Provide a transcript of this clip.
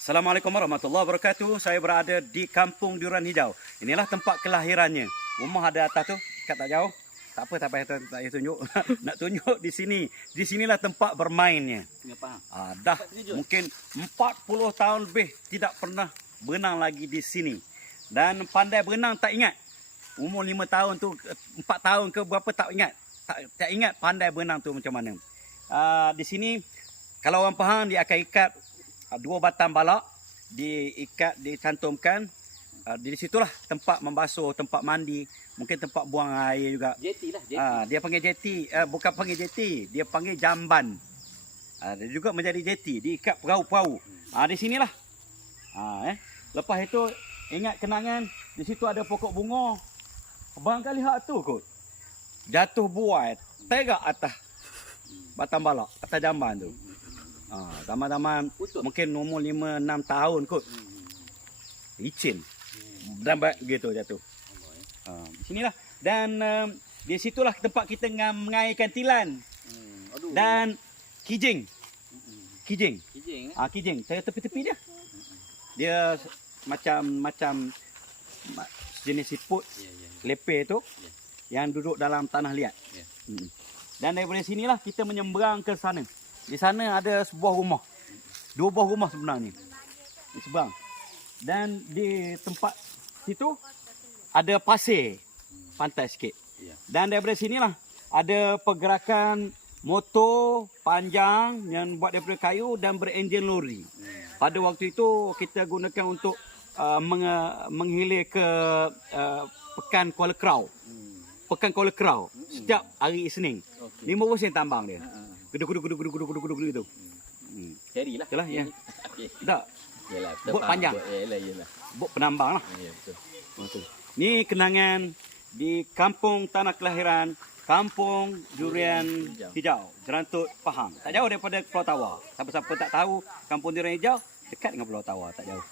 Assalamualaikum warahmatullahi wabarakatuh. Saya berada di Kampung Durian Hijau. Inilah tempat kelahirannya. Rumah ada atas tu, kat tak jauh. Tak apa, tak payah, tak payah tunjuk. Nak tunjuk di sini. Di sinilah tempat bermainnya. Ah, dah mungkin 40 tahun lebih tidak pernah berenang lagi di sini. Dan pandai berenang tak ingat. Umur 5 tahun tu, 4 tahun ke berapa tak ingat. Tak, tak ingat pandai berenang tu macam mana. Ah, di sini, kalau orang Pahang dia akan ikat dua batang balak. Diikat, dicantumkan. Ah, di situlah tempat membasuh, tempat mandi. Mungkin tempat buang air juga. Jeti lah, jeti. Ah, dia panggil jeti, uh, bukan panggil jeti, dia panggil jamban. Ah, dia juga menjadi jeti, diikat perahu-perahu. Ah, di sinilah. Ah, eh. Lepas itu ingat kenangan di situ ada pokok bunga. Barangkali hak tu kot. Jatuh buat, tegak atas batang balak, atas jamban tu. Ah, zaman-zaman mungkin umur 5 6 tahun kot. Hmm. Licin. Dan ba- gitu jatuh. Ha, di sinilah. Dan um, di situlah tempat kita ngam- mengairkan tilan Hmm. Aduh. dan kijing. Hmm. Kijing. Kijing. Ah kijing, saya tepi-tepi dia. Dia macam macam ma- jenis siput Ya, ya. ya. leper tu Ya. yang duduk dalam tanah liat. Ya. Hmm. Dan daripada sinilah kita menyeberang ke sana. Di sana ada sebuah rumah. Dua buah rumah sebenarnya. Di seberang. Dan di tempat situ ada pasir pantai sikit. Ya. Dan daripada sinilah ada pergerakan motor panjang yang buat daripada kayu dan berenjin lori. Pada waktu itu kita gunakan untuk uh, meng- menghilir ke uh, Pekan Kuala Krau. Hmm. Pekan Kuala Krau setiap hari Isnin. Okey. 5 sen tambang dia. Geduk geduk geduk geduk geduk geduk geduk gitu. Hmm. Ferry lah. Itulah, ya. Okey. Tak, Yalah, faham. panjang. Yalah, yalah. bot penambang lah. Ya, betul. Betul. Ni kenangan di kampung tanah kelahiran Kampung Durian Hijau. Hijau, Jerantut Pahang. Tak jauh daripada Pulau Tawar. Siapa-siapa tak tahu Kampung Durian Hijau, dekat dengan Pulau Tawar, tak jauh.